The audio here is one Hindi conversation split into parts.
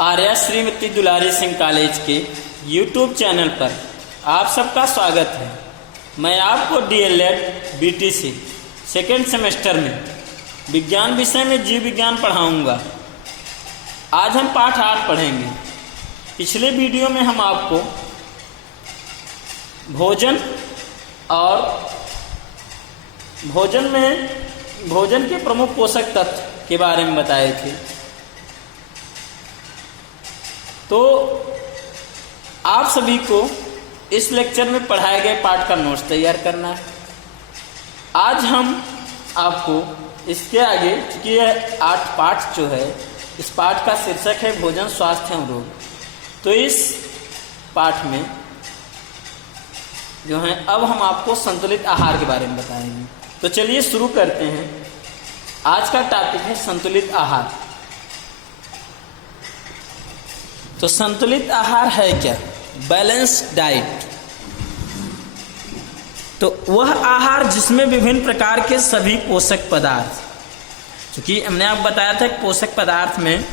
आर्या श्रीमती दुलारी सिंह कॉलेज के यूट्यूब चैनल पर आप सबका स्वागत है। मैं आपको डीएलएड बीटीसी सेकेंड सेमेस्टर में विज्ञान विषय में जीव विज्ञान पढ़ाऊंगा। आज हम पाठ 8 पढ़ेंगे। पिछले वीडियो में हम आपको भोजन के प्रमुख पोषक तत्व के बारे में बताए थे। तो आप सभी को इस लेक्चर में पढ़ाए गए पाठ का नोट्स तैयार करना है। आज हम आपको इसके आगे, क्योंकि यह 8 पाठ जो है, इस पाठ का शीर्षक है भोजन, स्वास्थ्य एवं रोग। तो इस पाठ में जो है अब हम आपको संतुलित आहार के बारे में बताएंगे। तो चलिए शुरू करते हैं। आज का टॉपिक है संतुलित आहार। तो संतुलित आहार है क्या? Balanced diet. तो वह आहार जिसमें विभिन्न प्रकार के सभी पोषक पदार्थ, क्योंकि हमने आपको बताया था कि पोषक पदार्थ में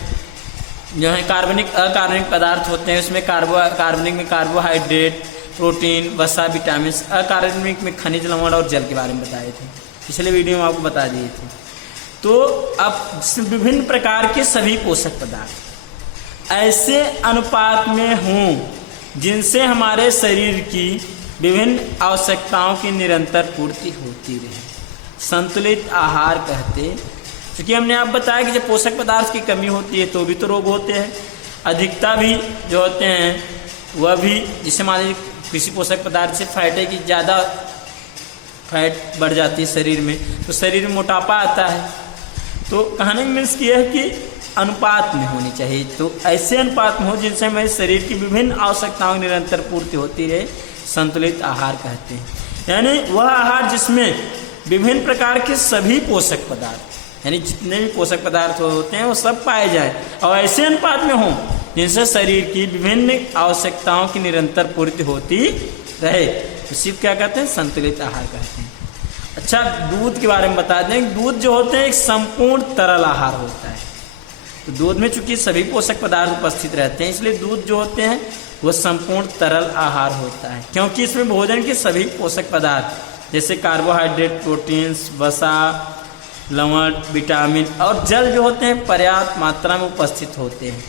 जो है कार्बनिक अकार्बनिक पदार्थ होते हैं। उसमें कार्बनिक में कार्बोहाइड्रेट, प्रोटीन, वसा, विटामिन, अकार्बनिक में खनिज, लवण और जल के बारे में बताए थे। पिछले वीडियो में आपको बता दिए थे। तो अब विभिन्न प्रकार के सभी पोषक पदार्थ ऐसे अनुपात में हों जिनसे हमारे शरीर की विभिन्न आवश्यकताओं की निरंतर पूर्ति होती रहे, संतुलित आहार कहते। क्योंकि हमने आप बताया कि जब पोषक पदार्थ की कमी होती है तो भी तो रोग होते हैं। अधिकता भी जो होते हैं वह भी, जिससे मान लीजिए किसी पोषक पदार्थ से फैट है कि ज़्यादा फैट बढ़ जाती है शरीर में, तो शरीर में मोटापा आता है। तो कहने में मीन्स ये है कि अनुपात में होनी चाहिए। तो ऐसे अनुपात में हो जिनसे हमारे शरीर की विभिन्न आवश्यकताओं की निरंतर पूर्ति होती रहे, संतुलित आहार कहते हैं। यानी वह आहार जिसमें विभिन्न प्रकार के सभी पोषक पदार्थ, यानी जितने भी पोषक पदार्थ होते हैं वो सब पाए जाए और ऐसे अनुपात में हों जिनसे शरीर की विभिन्न आवश्यकताओं की निरंतर पूर्ति होती रहे, उसी को क्या कहते हैं? संतुलित आहार कहते हैं। अच्छा, दूध के बारे में बता दें। दूध जो होते हैं एक संपूर्ण तरल आहार होता है। तो दूध में चूंकि सभी पोषक पदार्थ उपस्थित रहते हैं, इसलिए दूध जो होते हैं वह संपूर्ण तरल आहार होता है, क्योंकि इसमें भोजन के सभी पोषक पदार्थ जैसे कार्बोहाइड्रेट, प्रोटीन्स, वसा, लवण, विटामिन और जल जो होते हैं पर्याप्त मात्रा में उपस्थित होते हैं।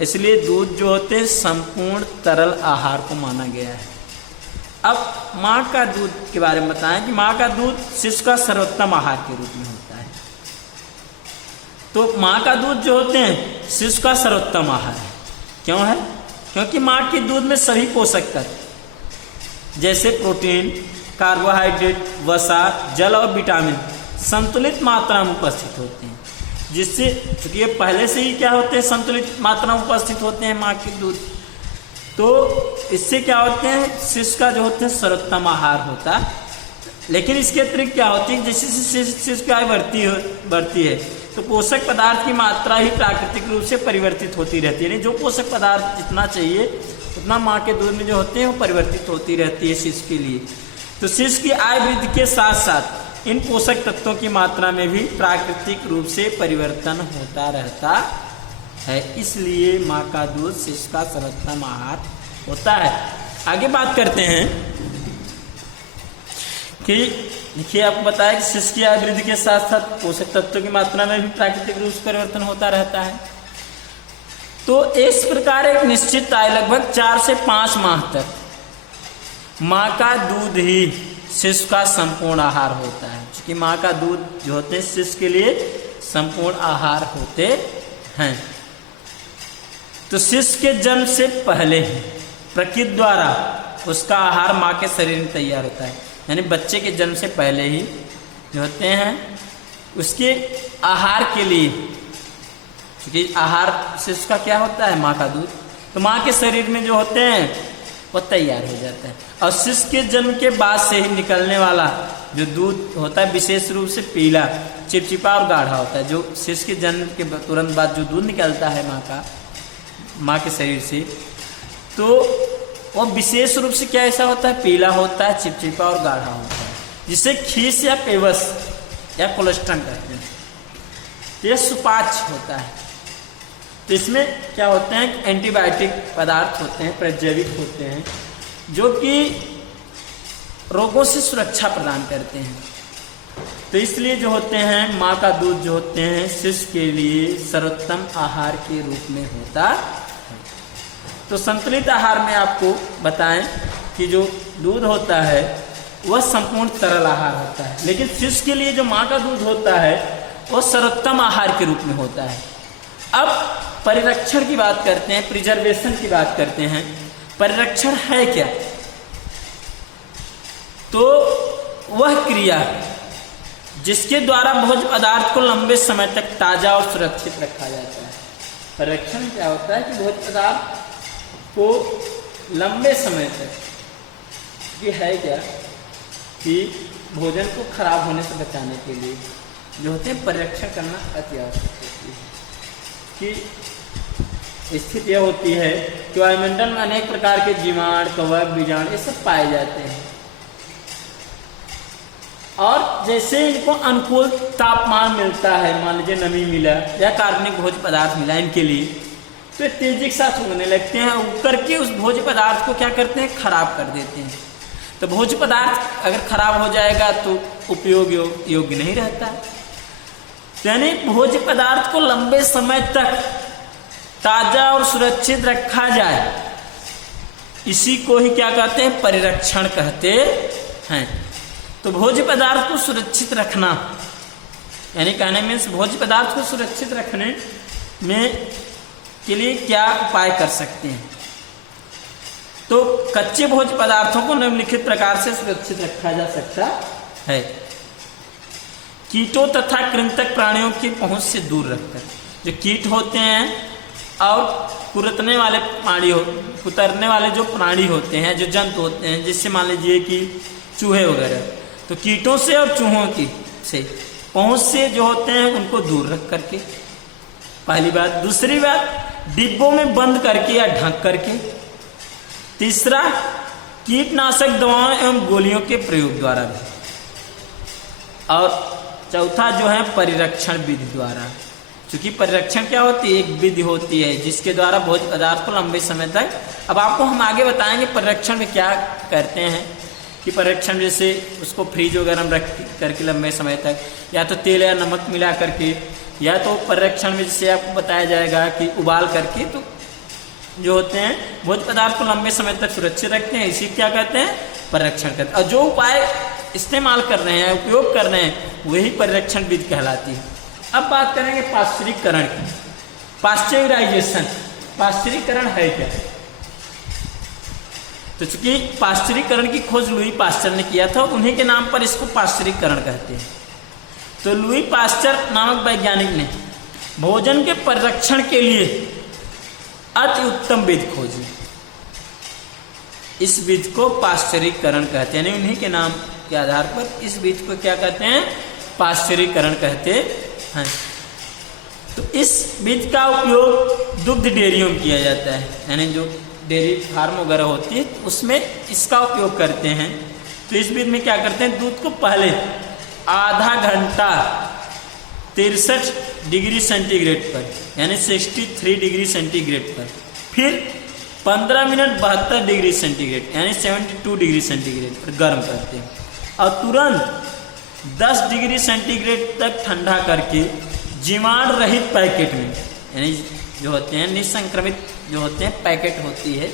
इसलिए दूध जो होते हैं संपूर्ण तरल आहार को माना गया है। अब माँ का दूध के बारे में बताएं कि माँ का दूध शिशु का सर्वोत्तम आहार के रूप में होता है। तो माँ का दूध जो होते हैं शिशु का सर्वोत्तम आहार है। क्यों है? क्योंकि माँ के दूध में सभी पोषक तत्व जैसे प्रोटीन, कार्बोहाइड्रेट, वसा, जल और विटामिन संतुलित मात्रा में उपस्थित होते हैं, जिससे चूंकि ये पहले से ही क्या होते हैं, संतुलित मात्रा में उपस्थित होते हैं माँ के दूध। तो इससे क्या होते हैं, शिशु का जो होते हैं सर्वोत्तम आहार होता है। लेकिन इसके अतिरिक्त क्या होती है, जैसे शिशु की आयु बढ़ती है तो पोषक पदार्थ की मात्रा ही प्राकृतिक रूप से परिवर्तित होती रहती है। जो पोषक पदार्थ जितना चाहिए उतना माँ के दूध में जो होते हैं वो परिवर्तित होती रहती है शिशु के लिए। तो शिशु की आयु वृद्धि के साथ साथ इन पोषक तत्वों की मात्रा में भी प्राकृतिक रूप से परिवर्तन होता रहता है। इसलिए माँ का दूध शिशु का सर्वोत्तम आहार होता है। आगे बात करते हैं कि देखिए, आपको बताया कि शिशु की आयु वृद्धि के साथ साथ पोषक तत्वों की मात्रा में भी प्राकृतिक रूप से परिवर्तन होता रहता है। तो इस प्रकार एक निश्चित आयु लगभग 4 से 5 माह तक माँ का दूध ही शिशु का संपूर्ण आहार होता है। क्योंकि माँ का दूध जो होते हैं शिशु के लिए संपूर्ण आहार होते हैं। तो शिशु के जन्म से पहले ही प्रकृति द्वारा उसका आहार माँ के शरीर में तैयार होता है। यानी बच्चे के जन्म से पहले ही जो होते हैं उसके आहार के लिए, क्योंकि आहार शिशु का क्या होता है, माँ का दूध, तो माँ के शरीर में जो होते हैं वो तैयार हो जाता है। और शिशु के जन्म के बाद से ही निकलने वाला जो दूध होता है विशेष रूप से पीला, चिपचिपा और गाढ़ा होता है। जो शिशु के जन्म के तुरंत बाद जो दूध निकलता है माँ के शरीर से, तो वो विशेष रूप से क्या ऐसा होता है, पीला होता है, चिपचिपा और गाढ़ा होता है, जिसे खीस या पेवस या कोलेस्ट्रॉल कहते हैं। यह सुपाच्य होता है। तो इसमें क्या होते हैं, एंटीबायोटिक पदार्थ होते हैं, प्रजैविक होते हैं, जो कि रोगों से सुरक्षा प्रदान करते हैं। तो इसलिए जो होते हैं माँ का दूध जो होते हैं शिशु के लिए सर्वोत्तम आहार के रूप में होता है। तो संतुलित आहार में आपको बताएं कि जो दूध होता है वह संपूर्ण तरल आहार होता है, लेकिन शिशु के लिए जो माँ का दूध होता है वह सर्वोत्तम आहार के रूप में होता है। अब परिरक्षण की बात करते हैं, प्रिजर्वेशन की बात करते हैं। परिरक्षण है क्या? तो वह क्रिया जिसके द्वारा भोज्य पदार्थ को लंबे समय तक ताजा और सुरक्षित रखा जाता है। परिरक्षण क्या होता है कि भोज्य पदार्थ को लंबे समय तक, ये है क्या कि भोजन को खराब होने से बचाने के लिए जो होते हैं परिरक्षण करना अति आवश्यक होती है। कि स्थिति यह होती है कि वायुमंडल में अनेक प्रकार के जीवाणु, कवक, बीजाणु ये सब पाए जाते हैं, और जैसे इनको अनुकूल तापमान मिलता है, मान लीजिए नमी मिला या कार्बनिक भोज्य पदार्थ मिला इनके लिए, तो तेजी के साथ उगने लगते हैं, उग करके उस भोज्य पदार्थ को क्या करते हैं, खराब कर देते हैं। तो भोज्य पदार्थ अगर खराब हो जाएगा तो उपयोग योग्य नहीं रहता। यानी भोज्य पदार्थ को लंबे समय तक ताजा और सुरक्षित रखा जाए, इसी को ही क्या कहते हैं, परिरक्षण कहते हैं। तो भोज्य पदार्थ को सुरक्षित रखना यानी कहने मीन्स भोज्य पदार्थ को सुरक्षित रखने में के लिए क्या उपाय कर सकते हैं। तो कच्चे भोज्य पदार्थों को निम्नलिखित प्रकार से सुरक्षित रखा जा सकता है। कीटों तथा कृंतक प्राणियों की पहुंच से दूर रखकर, जो कीट होते हैं और कुतरने वाले जो प्राणी होते हैं, जो जंतु होते हैं, जिससे मान लीजिए कि चूहे वगैरह, तो कीटों से और चूहों की से पहुंच से जो होते हैं उनको दूर रख करके, पहली बात। दूसरी बात, डिब्बों में बंद करके या ढक करके। तीसरा, कीटनाशक दवाओं एवं गोलियों के प्रयोग द्वारा भी। और चौथा जो है परिरक्षण विधि द्वारा, क्योंकि परिरक्षण क्या होती है, एक विधि होती है जिसके द्वारा भोज्य पदार्थ को लंबे समय तक, अब आपको हम आगे बताएंगे परिरक्षण में क्या करते हैं। कि परिरक्षण जैसे उसको फ्रीज वगैरह में रख करके लंबे समय तक, या तो तेल या नमक मिला करके, या तो परिरक्षण में जैसे आपको बताया जाएगा कि उबाल करके, तो जो होते हैं भोज्य पदार्थ को लंबे समय तक सुरक्षित रखते हैं, इसी क्या कहते हैं, परिरक्षण कहते हैं। और जो उपाय इस्तेमाल कर रहे हैं, उपयोग कर रहे हैं, वही परिरक्षण विधि कहलाती है। अब बात करेंगे पाश्चुरीकरण की। पाश्चराइजेशन, पाश्चुरीकरण है क्या? तो चूंकि पाश्चुरीकरण की खोज लुई पास्चर ने किया था, उन्हीं के नाम पर इसको पाश्चुरीकरण कहते हैं। तो लुई पास्चर नामक वैज्ञानिक ने भोजन के परिरक्षण के लिए अति उत्तम विधि खोजी। इस विधि को पाश्चुरीकरण कहते हैं, यानी उन्हीं के नाम के आधार पर इस विधि को क्या कहते हैं, पाश्चुरीकरण कहते हैं। तो इस विधि का उपयोग दुग्ध डेयरियों में किया जाता है, यानी जो डेयरी फार्म वगैरह होती है उसमें इसका उपयोग करते हैं। तो इस विधि में क्या करते हैं, दूध को पहले आधा घंटा 63 डिग्री सेंटीग्रेड पर, यानी 63 डिग्री सेंटीग्रेड पर, फिर 15 मिनट 72 डिग्री सेंटीग्रेड, यानी 72 डिग्री सेंटीग्रेड पर गर्म करते हैं, और तुरंत 10 डिग्री सेंटीग्रेड तक ठंडा करके जीवाणु रहित पैकेट में, यानी जो होते हैं निसंक्रमित जो होते हैं पैकेट होती है,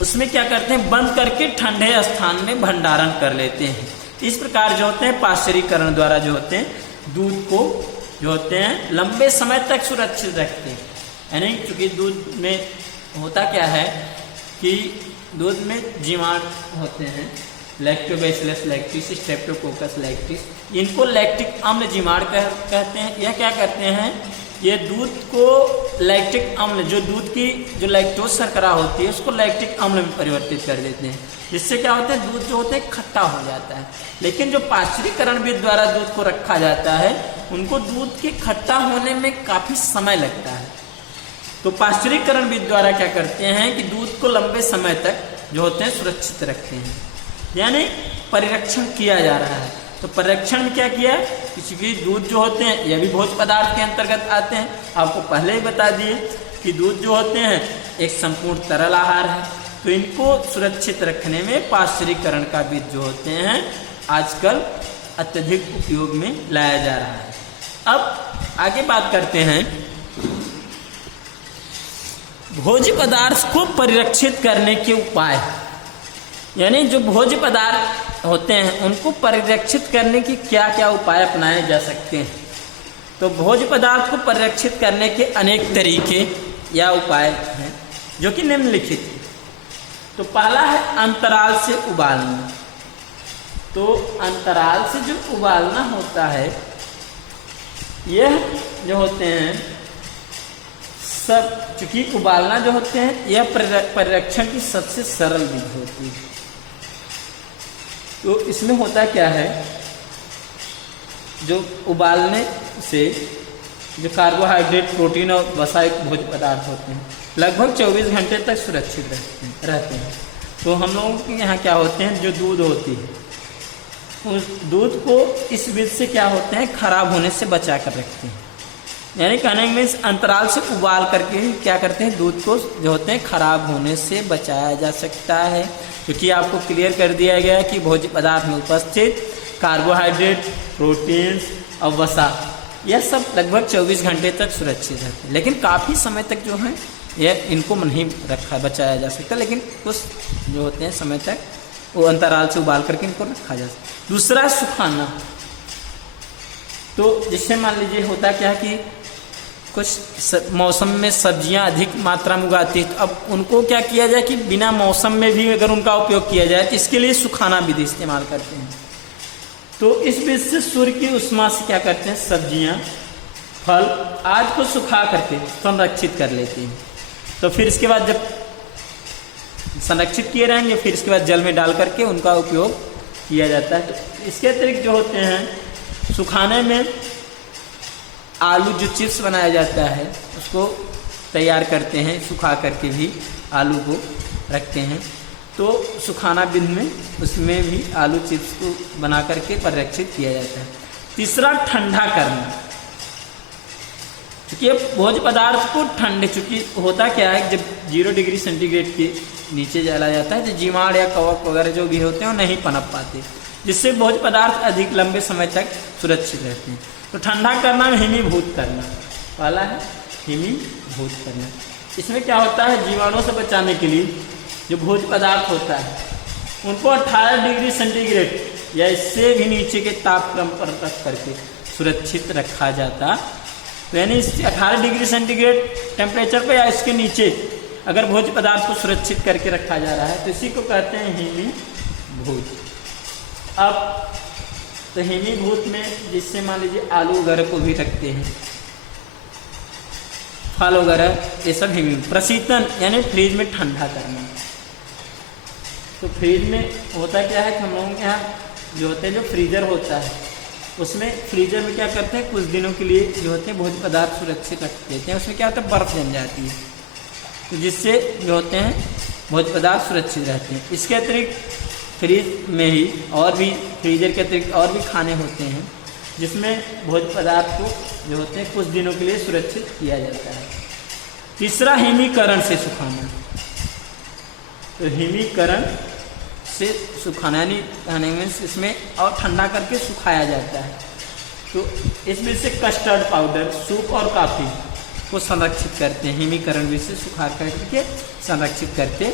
उसमें क्या करते हैं, बंद करके ठंडे स्थान में भंडारण कर लेते हैं। इस प्रकार जो होते हैं पाश्चुरीकरण द्वारा जो होते हैं दूध को जो होते हैं लंबे समय तक सुरक्षित रखते हैं। यानी क्योंकि दूध में होता क्या है कि दूध में जीवाणु होते हैं, लैक्टोबैसिलस लैक्टिस, स्ट्रेप्टोकोकस लैक्टिस, इनको लैक्टिक अम्ल जीवाणु कहते हैं। यह क्या करते हैं, ये दूध को लैक्टिक अम्ल, जो दूध की जो लैक्टोज शर्करा होती है उसको लैक्टिक अम्ल में परिवर्तित कर देते हैं, जिससे क्या होता है, दूध जो होता है खट्टा हो जाता है। लेकिन जो पाश्चुरीकरण विधि द्वारा दूध को रखा जाता है, उनको दूध के खट्टा होने में काफ़ी समय लगता है। तो पाश्चुरीकरण विधि द्वारा क्या करते हैं कि दूध को लंबे समय तक जो होते हैं सुरक्षित रखते हैं, यानी परिरक्षण किया जा रहा है। तो परिरक्षण में क्या किया है, क्योंकि दूध जो होते हैं यह भी भोज्य पदार्थ के अंतर्गत आते हैं। आपको पहले ही बता दिए कि दूध जो होते हैं एक संपूर्ण तरल आहार है, तो इनको सुरक्षित रखने में पाश्चुरीकरण का विधि जो होते हैं आजकल अत्यधिक उपयोग में लाया जा रहा है। अब आगे बात करते हैं भोज्य पदार्थ को परिरक्षित करने के उपाय, यानी जो भोज्य पदार्थ होते हैं उनको परिरक्षित करने के क्या क्या उपाय अपनाए जा सकते हैं। तो भोज्य पदार्थ को परिरक्षित करने के अनेक तरीके या उपाय हैं जो कि निम्नलिखित हैं। तो पहला है अंतराल से उबालना। तो अंतराल से जो उबालना होता है यह जो होते हैं सब, चूंकि उबालना जो होते हैं यह परिरक्षण की सबसे सरल विधि होती है। तो इसमें होता क्या है, जो उबालने से जो कार्बोहाइड्रेट, प्रोटीन और वसा भोज्य पदार्थ होते हैं लगभग 24 घंटे तक सुरक्षित रहते हैं। तो हम लोगों के यहाँ क्या होते हैं, जो दूध होती है उस दूध को इस विधि से क्या होते हैं खराब होने से बचा कर रखते हैं। यानी कहने में इस अंतराल से उबाल करके क्या करते हैं, दूध को जो होते हैं खराब होने से बचाया जा सकता है, क्योंकि आपको क्लियर कर दिया गया है कि भोज्य पदार्थ में उपस्थित कार्बोहाइड्रेट, प्रोटीन्स और वसा यह सब लगभग 24 घंटे तक सुरक्षित रहते हैं। लेकिन काफ़ी समय तक जो है यह इनको नहीं बचाया जा सकता, लेकिन कुछ जो होते हैं समय तक वो अंतराल से उबाल करके इनको रखा जा सकता है। दूसरा है सुखाना। तो जिससे मान लीजिए होता क्या है कि कुछ मौसम में सब्जियां अधिक मात्रा में उगाती है, तो अब उनको क्या किया जाए कि बिना मौसम में भी अगर उनका उपयोग किया जाए तो इसके लिए सुखाना विधि इस्तेमाल करते हैं। तो इस विधि से सूर्य की उष्मा से क्या करते हैं, सब्जियां, फल आदि को सुखा करके संरक्षित कर लेते हैं। तो फिर इसके बाद जब संरक्षित किए रहेंगे फिर इसके बाद जल में डाल करके उनका उपयोग किया जाता है। तो इसके अतिरिक्त जो होते हैं सुखाने में आलू जो चिप्स बनाया जाता है उसको तैयार करते हैं, सुखा करके भी आलू को रखते हैं। तो सुखाना विधि में उसमें भी आलू चिप्स को बना करके परिरक्षित किया जाता है। तीसरा ठंडा करना, क्योंकि भोज्य पदार्थ को ठंडे, चूँकि होता क्या है जब 0 डिग्री सेंटीग्रेड के नीचे जला जाता है तो जीवाणु या कवक वगैरह जो भी होते हैं वो नहीं पनप पाते, जिससे भोज्य पदार्थ अधिक लंबे समय तक सुरक्षित रहते हैं। तो ठंडा करना में हिमीभूत करना वाला है, हिमीभूत करना। इसमें क्या होता है, जीवाणुओं से बचाने के लिए जो भोज्य पदार्थ होता है उनको 18 डिग्री सेंटीग्रेड या इससे भी नीचे के तापक्रम पर रख करके सुरक्षित रखा जाता। तो यानी इस 18 डिग्री सेंटीग्रेड टेम्परेचर पर या इसके नीचे अगर भोज्य पदार्थ को सुरक्षित करके रखा जा रहा है तो इसी को कहते हैं हिमीभूत। अब तो हिमीभूत में जिससे मान लीजिए आलू वगैरह को भी रखते हैं, फल वगैरह ये सब हिमीभूत। प्रशीतन यानी फ्रिज में ठंडा करना। तो फ्रिज में होता क्या है कि हम लोगों के यहाँ जो होते हैं जो फ्रीजर होता है उसमें फ्रीजर में क्या करते हैं कुछ दिनों के लिए जो होते हैं भोज्य पदार्थ सुरक्षित रख देते हैं। उसमें क्या होता है बर्फ़ जम जाती है, तो जिससे जो होते हैं भोज्य पदार्थ सुरक्षित रहते हैं। इसके अतिरिक्त फ्रिज में ही और भी फ्रीजर के अतिरिक्त और भी खाने होते हैं जिसमें भोज्य पदार्थ को जो होते हैं कुछ दिनों के लिए सुरक्षित किया जाता है। तीसरा हिमीकरण से सुखाना। तो हिमीकरण से सुखाना यानी कहने में इसमें और ठंडा करके सुखाया जाता है। तो इसमें से कस्टर्ड पाउडर, सूप और कॉफ़ी को संरक्षित करते हैं, हिमीकरण भी से सुखा करके संरक्षित करते।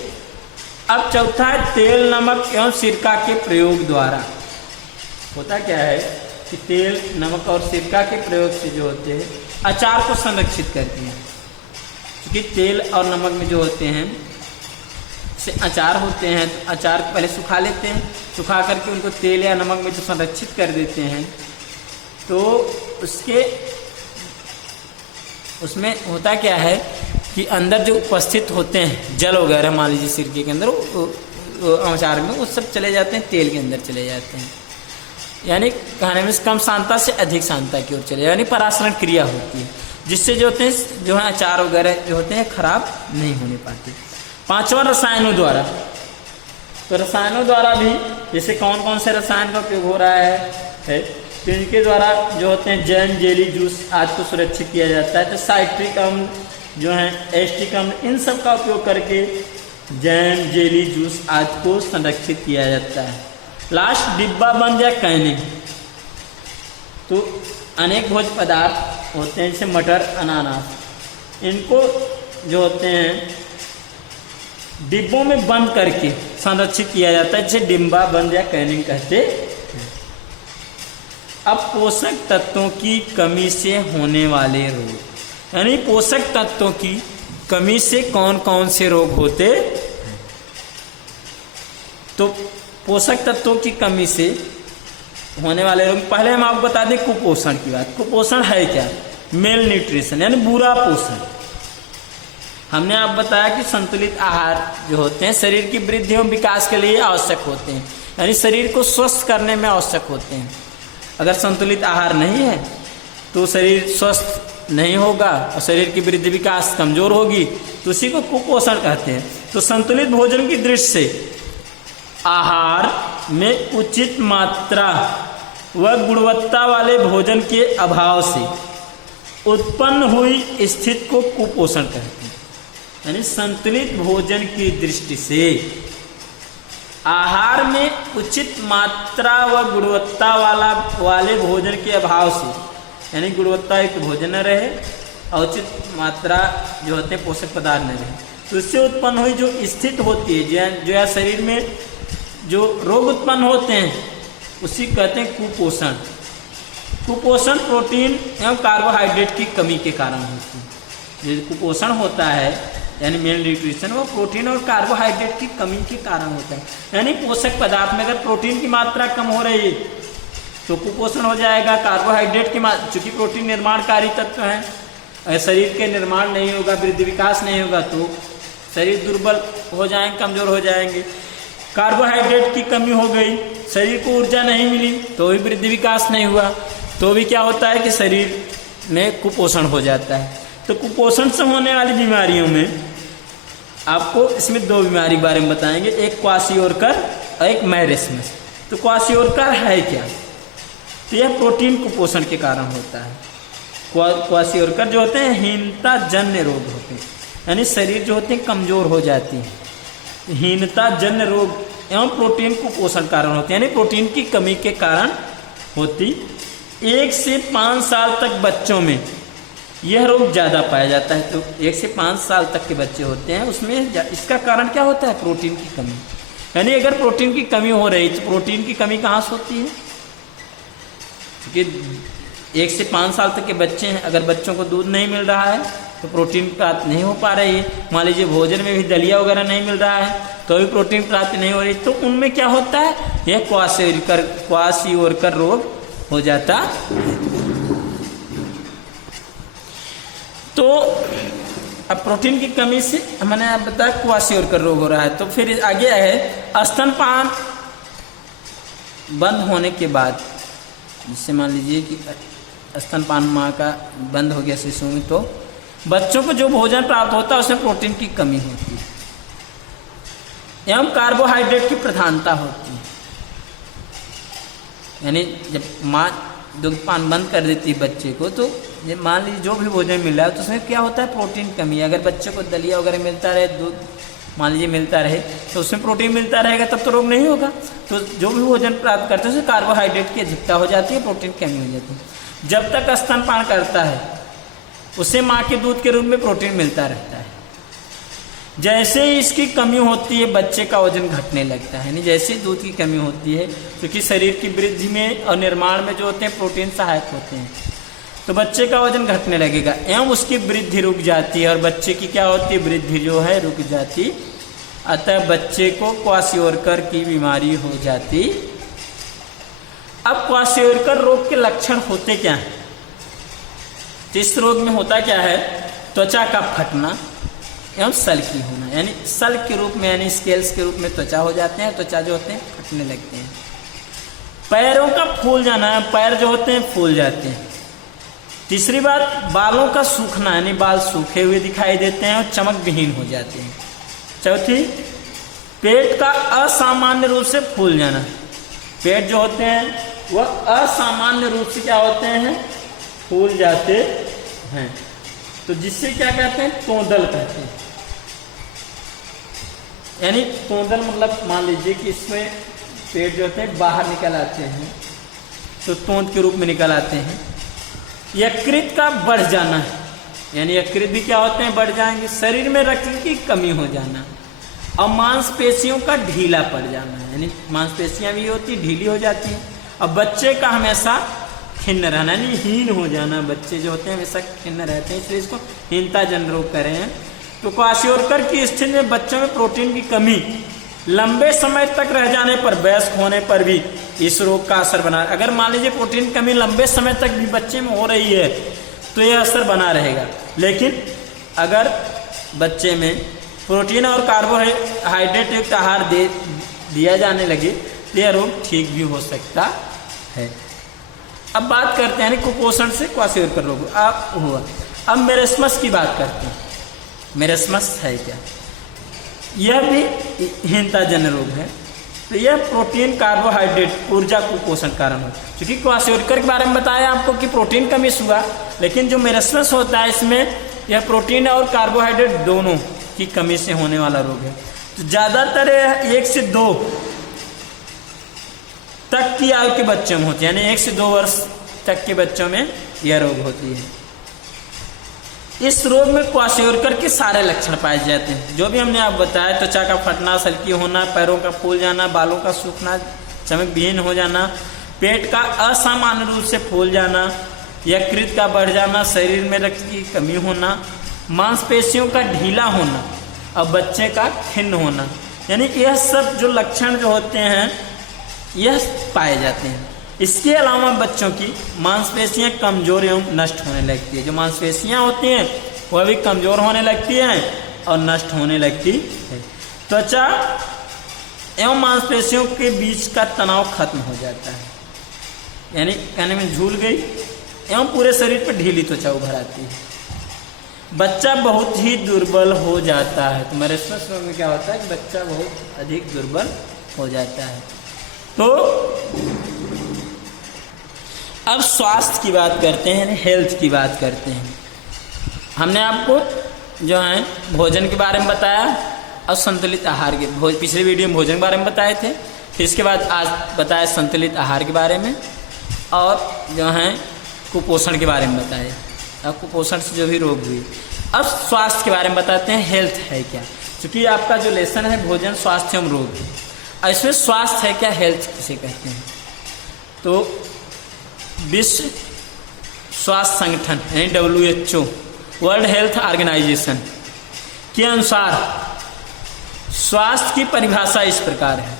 अब चौथा है तेल, नमक एवं सिरका के प्रयोग द्वारा। होता क्या है कि तेल, नमक और सिरका के प्रयोग से जो होते हैं अचार को संरक्षित करते हैं, क्योंकि तेल और नमक में जो होते हैं से अचार होते हैं। तो अचार पहले सुखा लेते हैं, सुखा करके उनको तेल या नमक में जो संरक्षित कर देते हैं तो उसमें होता क्या है कि अंदर जो उपस्थित होते हैं जल वगैरह मान लीजिए सिरके के अंदर अचार में वो सब चले जाते हैं, तेल के अंदर चले जाते हैं। यानी कहने में कम सांद्रता से अधिक सांद्रता की ओर चले, यानी परासरण क्रिया होती है, जिससे जो होते हैं जो है अचार वगैरह जो होते हैं खराब नहीं होने पाते। पांचवा रसायनों द्वारा। तो रसायनों द्वारा भी जैसे कौन कौन से रसायन का उपयोग हो रहा है है, तो इनके द्वारा जो होते हैं जैम, जेली, जूस आदि को सुरक्षित किया जाता है। तो साइट्रिक अम्ल जो है, एस्टिक अम्ल, इन सब का उपयोग करके जैम, जेली, जूस आदि को संरक्षित किया जाता है। लास्ट डिब्बा बंद या कैनिंग, तो अनेक भोज्य पदार्थ होते हैं जैसे मटर, अनानास, इनको जो होते हैं डिब्बों में बंद करके संरक्षित किया जाता है, जिसे डिब्बा बंद या कैनिंग कहते हैं। अब पोषक तत्वों की कमी से होने वाले रोग, यानी पोषक तत्वों की कमी से कौन कौन से रोग होते हैं। तो पोषक तत्वों की कमी से होने वाले रोग, पहले हम आपको बता दें कुपोषण की बात। कुपोषण है क्या? मेल न्यूट्रिशन, यानी बुरा पोषण। हमने आप बताया कि संतुलित आहार जो होते हैं शरीर की वृद्धि एवं विकास के लिए आवश्यक होते हैं, यानी शरीर को स्वस्थ करने में आवश्यक होते हैं। अगर संतुलित आहार नहीं है तो शरीर स्वस्थ नहीं होगा और शरीर की वृद्धि विकास कमजोर होगी, तो उसी को कुपोषण कहते हैं। तो संतुलित भोजन की दृष्टि से आहार में उचित मात्रा व गुणवत्ता वाले भोजन के अभाव से उत्पन्न हुई स्थिति को कुपोषण कहते हैं। यानी संतुलित भोजन की दृष्टि से आहार में उचित मात्रा व गुणवत्ता वाले भोजन के अभाव से, यानी गुणवत्ता युक्त भोजन न रहे और उचित मात्रा जो होते हैं पोषक पदार्थ न रहे, तो इससे उत्पन्न हुई जो स्थिति होती है, जो या शरीर में जो रोग उत्पन्न होते हैं, उसी कहते हैं कुपोषण। कुपोषण प्रोटीन एवं कार्बोहाइड्रेट की कमी के कारण होती है। जो कुपोषण होता है यानी मेल न्यूट्रिशन, वो प्रोटीन और कार्बोहाइड्रेट की कमी के कारण होता है। यानी पोषक पदार्थ में अगर प्रोटीन की मात्रा कम हो रही है तो कुपोषण हो जाएगा। कार्बोहाइड्रेट की मात्रा, चूँकि प्रोटीन निर्माणकारी तत्व है, अगर शरीर के निर्माण नहीं होगा, वृद्धि विकास नहीं होगा तो शरीर दुर्बल हो जाएंगे, कमजोर हो जाएंगे। कार्बोहाइड्रेट की कमी हो गई, शरीर को ऊर्जा नहीं मिली तो भी वृद्धि विकास नहीं हुआ, तो भी क्या होता है कि शरीर में कुपोषण हो जाता है। तो कुपोषण से होने वाली बीमारियों में आपको इसमें दो बीमारी के बारे में बताएंगे, एक क्वाशियोरकर और एक मैरेस्मस। तो क्वाशियोरकर है क्या? तो यह प्रोटीन कुपोषण के कारण होता है। क्वाशियोरकर जो होते हैं हीनता जन्य रोग होते हैं, यानी शरीर जो होते हैं कमजोर हो जाती है। हीनता जन्य रोग एवं प्रोटीन कुपोषण कारण होते हैं, यानी प्रोटीन की कमी के कारण होती। 1 से 5 साल तक बच्चों में यह रोग ज़्यादा पाया जाता है। तो 1 से 5 साल तक के बच्चे होते हैं, उसमें इसका कारण क्या होता है? प्रोटीन की कमी। यानी अगर प्रोटीन की कमी हो रही तो प्रोटीन की कमी कहाँ से होती है? क्योंकि 1 से 5 साल तक के बच्चे हैं, अगर बच्चों को दूध नहीं मिल रहा है तो प्रोटीन प्राप्त नहीं हो पा रही है। मान लीजिए भोजन में भी दलिया वगैरह नहीं मिल रहा है तो भी प्रोटीन प्राप्ति नहीं हो रही, तो उनमें क्या होता है? यह क्वाशियोरकर रोग हो जाता है। तो अब प्रोटीन की कमी से मैंने आप बताया क्वाशियोरकर रोग हो रहा है। तो फिर आगे है स्तनपान बंद होने के बाद, जिससे मान लीजिए कि स्तनपान माँ का बंद हो गया शिशु में, तो बच्चों को जो भोजन प्राप्त होता है उसमें प्रोटीन की कमी होती है एवं कार्बोहाइड्रेट की प्रधानता होती है। यानी जब माँ दुग्धपान बंद कर देती है बच्चे को, तो मान लीजिए जो भी भोजन मिल रहा है तो उसमें क्या होता है? प्रोटीन कमी। अगर बच्चे को दलिया वगैरह मिलता रहे, दूध मान लीजिए मिलता रहे, तो उसमें प्रोटीन मिलता रहेगा, तब तो रोग नहीं होगा। तो जो भी भोजन प्राप्त करते हैं उसमें कार्बोहाइड्रेट की अधिकता हो जाती है, प्रोटीन की कमी हो जाती है। जब तक स्तनपान करता है उसे माँ के दूध के रूप में प्रोटीन मिलता रहता है। जैसे ही इसकी कमी होती है बच्चे का वजन घटने लगता है। यानी जैसे दूध की कमी होती है, क्योंकि शरीर की वृद्धि में और निर्माण में जो होते हैं प्रोटीन सहायक होते हैं, तो बच्चे का वजन घटने लगेगा एवं उसकी वृद्धि रुक जाती है और बच्चे की क्या होती है? वृद्धि जो है रुक जाती, अतः बच्चे को क्वाशियोरकर की बीमारी हो जाती। अब क्वाशियोरकर रोग के लक्षण होते क्या हैं? इस रोग में होता क्या है? त्वचा का फटना एवं सल की होना, यानी सल के रूप में, यानी स्केल्स के रूप में त्वचा हो जाते हैं, त्वचा जो होते हैं फटने लगते हैं। पैरों का फूल जाना, पैर जो होते हैं फूल जाते हैं। तीसरी बात, बालों का सूखना, यानी बाल सूखे हुए दिखाई देते हैं और चमक विहीन हो जाते हैं। चौथी, पेट का असामान्य रूप से फूल जाना, पेट जो होते हैं वह असामान्य रूप से क्या होते हैं, फूल जाते हैं। तो जिससे क्या कहते हैं, तोंदल कहते हैं। यानी तोंदल मतलब मान लीजिए कि इसमें पेड़ जो होते हैं बाहर निकल आते हैं, तो तोंद के रूप में निकल आते हैं। यकृत का बढ़ जाना है, यानी यकृत भी क्या होते हैं, बढ़ जाएंगे। शरीर में रक्त की कमी हो जाना और मांसपेशियों का ढीला पड़ जाना है, यानी मांसपेशियां भी होती ढीली हो जाती हैं। और बच्चे का हमेशा खिन्न रहना, यानी हीन हो जाना। बच्चे जो होते हैं हमेशा खिन्न रहते हैं, इसलिए इसको हीनता जन रोग कह रहे हैं। तो क्वाशियोरकर की स्थिति में बच्चों में प्रोटीन की कमी लंबे समय तक रह जाने पर, वयस्क होने पर भी इस रोग का असर बना। अगर मान लीजिए प्रोटीन कमी लंबे समय तक भी बच्चे में हो रही है तो यह असर बना रहेगा। लेकिन अगर बच्चे में प्रोटीन और कार्बोहाइड्रेट युक्त आहार दिया जाने लगे तो यह रोग ठीक भी हो सकता है। अब बात करते हैं कुपोषण से क्वाशियोरकर रोग अब हुआ। अब मेरेस्मस की बात करते हैं। मेरेस्मस है क्या, यह भी हीनताजन्य रोग है। तो यह प्रोटीन कार्बोहाइड्रेट ऊर्जा कुपोषण कारण हो। क्योंकि क्वाशियोरकर के बारे में बताया आपको कि प्रोटीन कमी हुआ, लेकिन जो मेरेस्मस होता है इसमें यह प्रोटीन और कार्बोहाइड्रेट दोनों की कमी से होने वाला रोग है। तो ज़्यादातर 1 से 2 तक की आयु के बच्चों में होती है, यानी 1 से 2 वर्ष तक के बच्चों में यह रोग होती है। इस रोग में क्वाशियोरकर के सारे लक्षण पाए जाते हैं, जो भी हमने आप बताया। त्वचा का फटना, सल्की होना, पैरों का फूल जाना, बालों का सूखना, चमक विहीन हो जाना, पेट का असामान्य रूप से फूल जाना, यकृत का बढ़ जाना, शरीर में रक्त की कमी होना, मांसपेशियों का ढीला होना और बच्चे का खिन्न होना, यानी यह सब जो लक्षण जो होते हैं यह पाए जाते हैं। इसके अलावा बच्चों की मांसपेशियां कमजोर एवं नष्ट होने लगती है। जो मांसपेशियां होती हैं वह भी कमजोर होने लगती हैं और नष्ट होने लगती है। त्वचा एवं मांसपेशियों के बीच का तनाव खत्म हो जाता है, यानी कहने में झूल गई एवं पूरे शरीर पर ढीली त्वचा उभर आती है। बच्चा बहुत ही दुर्बल हो जाता है। तो मेरेस्मस रोग में क्या होता है कि बच्चा बहुत अधिक दुर्बल हो जाता है। तो अब स्वास्थ्य की बात करते हैं, हेल्थ की बात करते हैं। हमने आपको जो है भोजन के बारे में बताया और संतुलित आहार के पिछले वीडियो में भोजन के बारे में बताए थे। फिर इसके बाद आज बताया संतुलित आहार के बारे में और जो है कुपोषण के बारे में बताए। अब कुपोषण से जो भी रोग हुई, अब स्वास्थ्य के बारे में बताते हैं, हेल्थ है क्या। क्योंकि आपका जो लेसन है भोजन, स्वास्थ्य एवं रोग, और इसमें स्वास्थ्य है क्या, हेल्थ किसे कहते हैं। तो विश्व स्वास्थ्य संगठन यानी WHO, वर्ल्ड हेल्थ ऑर्गेनाइजेशन के अनुसार स्वास्थ्य की परिभाषा इस प्रकार है: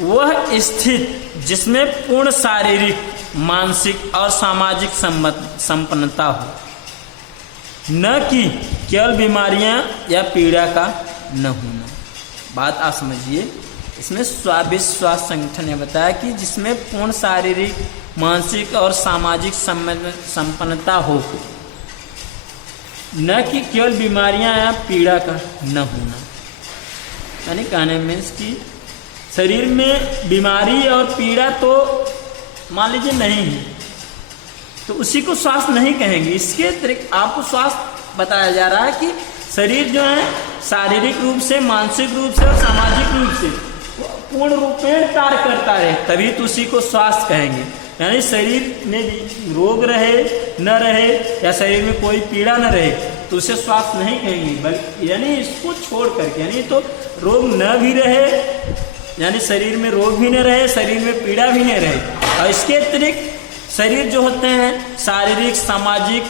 वह स्थिति जिसमें पूर्ण शारीरिक, मानसिक और सामाजिक संपन्नता हो, न कि केवल बीमारियां या पीड़ा का न होना। बात आप समझिए, इसमें विश्व स्वास्थ्य संगठन ने बताया कि जिसमें पूर्ण शारीरिक, मानसिक और सामाजिक संपन्नता हो, न कि केवल बीमारियां या पीड़ा का न होना। यानी कहने में कि शरीर में बीमारी और पीड़ा तो मान लीजिए नहीं है तो उसी को स्वास्थ्य नहीं कहेंगे। इसके अतिरिक्त आपको स्वास्थ्य बताया जा रहा है कि शरीर जो है शारीरिक रूप से, मानसिक रूप से और सामाजिक रूप से पूर्ण रूपेण कार्य करता रहे, तभी तो उसी को स्वास्थ्य कहेंगे। यानी शरीर में रोग रहे न रहे या शरीर में कोई पीड़ा न रहे तो उसे स्वास्थ्य नहीं कहेंगे, बल्कि यानी इसको छोड़ करके, यानी तो रोग न भी रहे, यानी शरीर में रोग भी न रहे, शरीर में पीड़ा भी न रहे, और इसके अतिरिक्त शरीर जो होते हैं शारीरिक, सामाजिक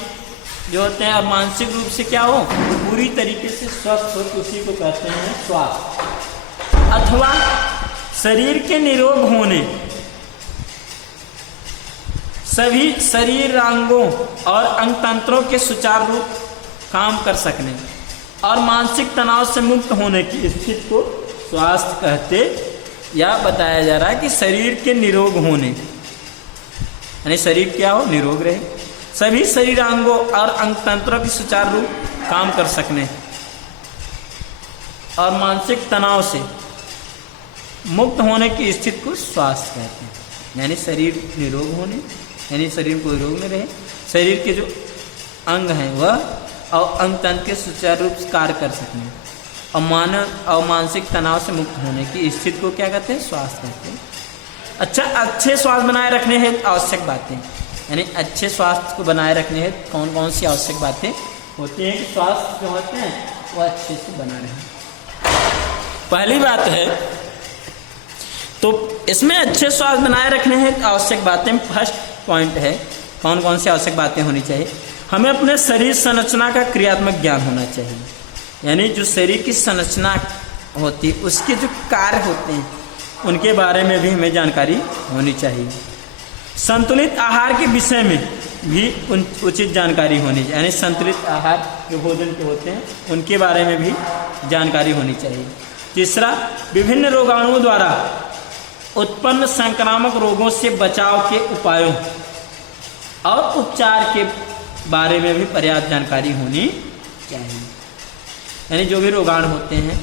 जो होते हैं और मानसिक रूप से क्या हो, पूरी तरीके से स्वस्थ हो, उसी को कहते हैं स्वास्थ्य। अथवा शरीर के निरोग होने, सभी शरीरांगों और अंग तंत्रों के सुचारू रूप काम कर सकने और मानसिक तनाव से मुक्त होने की स्थिति को स्वास्थ्य कहते या बताया जा रहा है कि शरीर के निरोग होने, यानी शरीर क्या हो, निरोग रहे, सभी शरीरांगों और अंग तंत्रों के सुचारू रूप काम कर सकने और मानसिक तनाव से मुक्त होने की स्थिति को स्वास्थ्य कहते हैं। यानी शरीर निरोग होने, यानी शरीर कोई रोग में रहे, शरीर के जो अंग हैं वह और अंग तंत्र के सुचारू रूप से कार्य कर सकने और मानसिक तनाव से मुक्त होने की स्थिति को क्या कहते हैं? स्वास्थ्य कहते हैं। अच्छा, अच्छे स्वास्थ्य बनाए रखने हेतु आवश्यक बातें, यानी अच्छे स्वास्थ्य को बनाए रखने हेतु कौन कौन सी आवश्यक बातें होती हैं कि स्वास्थ्य जो होते हैं वो अच्छे से बना रहे। पहली बात है तो इसमें अच्छे स्वास्थ्य बनाए रखने हेतु आवश्यक बातें, फर्स्ट पॉइंट है कौन कौन सी आवश्यक बातें होनी चाहिए। हमें अपने शरीर संरचना का क्रियात्मक ज्ञान होना चाहिए, यानी जो शरीर की संरचना होती है उसके जो कार्य होते हैं उनके बारे में भी हमें जानकारी होनी चाहिए। संतुलित आहार के विषय में भी उचित जानकारी होनी चाहिए, यानी संतुलित आहार जो भोजन के होते हैं उनके बारे में भी जानकारी होनी चाहिए। तीसरा, विभिन्न रोगाणुओं द्वारा उत्पन्न संक्रामक रोगों से बचाव के उपायों और उपचार के बारे में भी पर्याप्त जानकारी होनी चाहिए, यानी जो भी रोगाणु होते हैं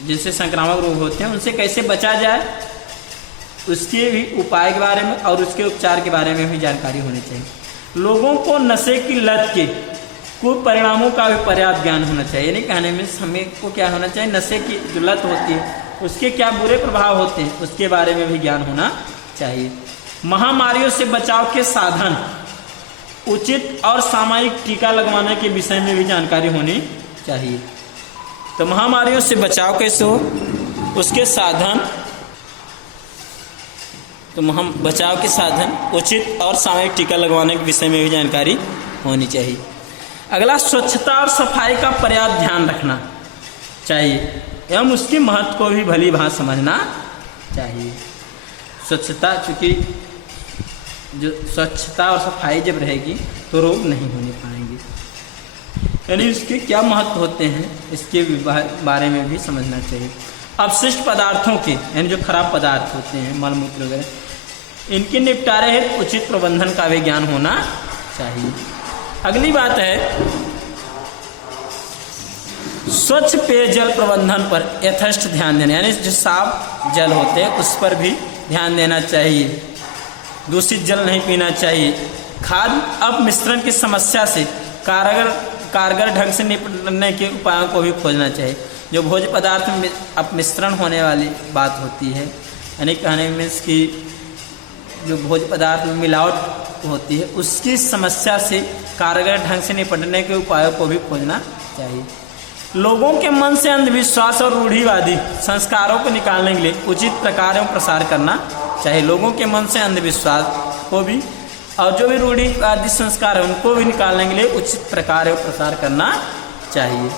जिनसे संक्रामक रोग होते हैं उनसे कैसे बचा जाए उसके भी उपाय के बारे में और उसके उपचार के बारे में भी जानकारी होनी चाहिए। लोगों को नशे की लत के कुपरिणामों का भी पर्याप्त ज्ञान होना चाहिए, यानी कहने में हमें को क्या होना चाहिए, नशे की जो लत होती है उसके क्या बुरे प्रभाव होते हैं उसके बारे में भी ज्ञान होना चाहिए। महामारियों से बचाव के साधन, उचित और सामयिक टीका लगवाने के विषय में भी जानकारी होनी चाहिए। तो महामारियों से बचाव कैसे हो उसके साधन, तो बचाव के साधन, उचित और सामयिक टीका लगवाने के विषय में भी जानकारी होनी चाहिए। अगला, स्वच्छता और सफाई का पर्याप्त ध्यान रखना चाहिए एवं उसके महत्व को भी भली भांति समझना चाहिए। स्वच्छता, चूँकि जो स्वच्छता और सफाई जब रहेगी तो रोग नहीं होने पाएंगे, यानी इसके क्या महत्व होते हैं इसके बारे में भी समझना चाहिए। अपशिष्ट पदार्थों के, यानी जो खराब पदार्थ होते हैं मल मूत्र वगैरह, इनके निपटारे हेतु उचित प्रबंधन का भी ज्ञान होना चाहिए। अगली बात है स्वच्छ पेयजल प्रबंधन पर यथेष्ट ध्यान देना, यानी जो साफ जल होते हैं उस पर भी ध्यान देना चाहिए। दूषित जल नहीं पीना चाहिए। खाद्य अपमिश्रण की समस्या से कारगर ढंग से निपटने के उपायों को भी खोजना चाहिए। जो भोज्य पदार्थ में अपमिश्रण होने वाली बात होती है, यानी कहने में इसकी जो भोज्य पदार्थ में मिलावट होती है उसकी समस्या से कारगर ढंग से निपटने के उपायों को भी खोजना चाहिए। लोगों के मन से अंधविश्वास और रूढ़िवादी संस्कारों को निकालने के लिए उचित प्रकार एवं प्रसार करना चाहिए। लोगों के मन से अंधविश्वास को भी और जो भी रूढ़िवादी संस्कार है उनको भी निकालने के लिए उचित प्रकार एवं प्रसार करना चाहिए।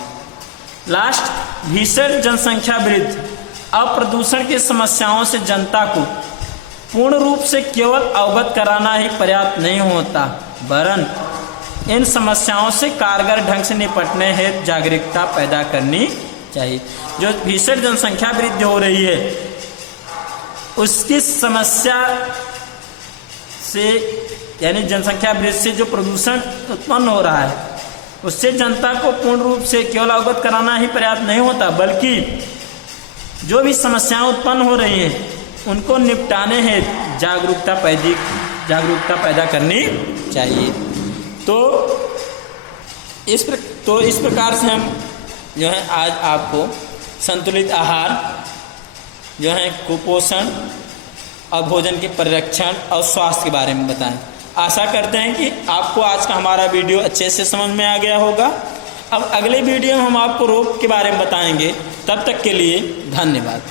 लास्ट, भीषण जनसंख्या वृद्धि और प्रदूषण की समस्याओं से जनता को पूर्ण रूप से केवल अवगत कराना ही पर्याप्त नहीं होता, वरन इन समस्याओं से कारगर ढंग से निपटने हेतु जागरूकता पैदा करनी चाहिए। जो भीषण जनसंख्या वृद्धि हो रही है उसकी समस्या से, यानी जनसंख्या वृद्धि से जो प्रदूषण उत्पन्न हो रहा है उससे जनता को पूर्ण रूप से केवल अवगत कराना ही पर्याप्त नहीं होता, बल्कि जो भी समस्याएं उत्पन्न हो रही हैं उनको निपटाने हेतु जागरूकता पैदा करनी चाहिए। तो इस प्रकार से हम जो है आज आपको संतुलित आहार, जो है कुपोषण और भोजन के परिरक्षण और स्वास्थ्य के बारे में बताएं। आशा करते हैं कि आपको आज का हमारा वीडियो अच्छे से समझ में आ गया होगा। अब अगले वीडियो में हम आपको रोग के बारे में बताएंगे। तब तक के लिए धन्यवाद।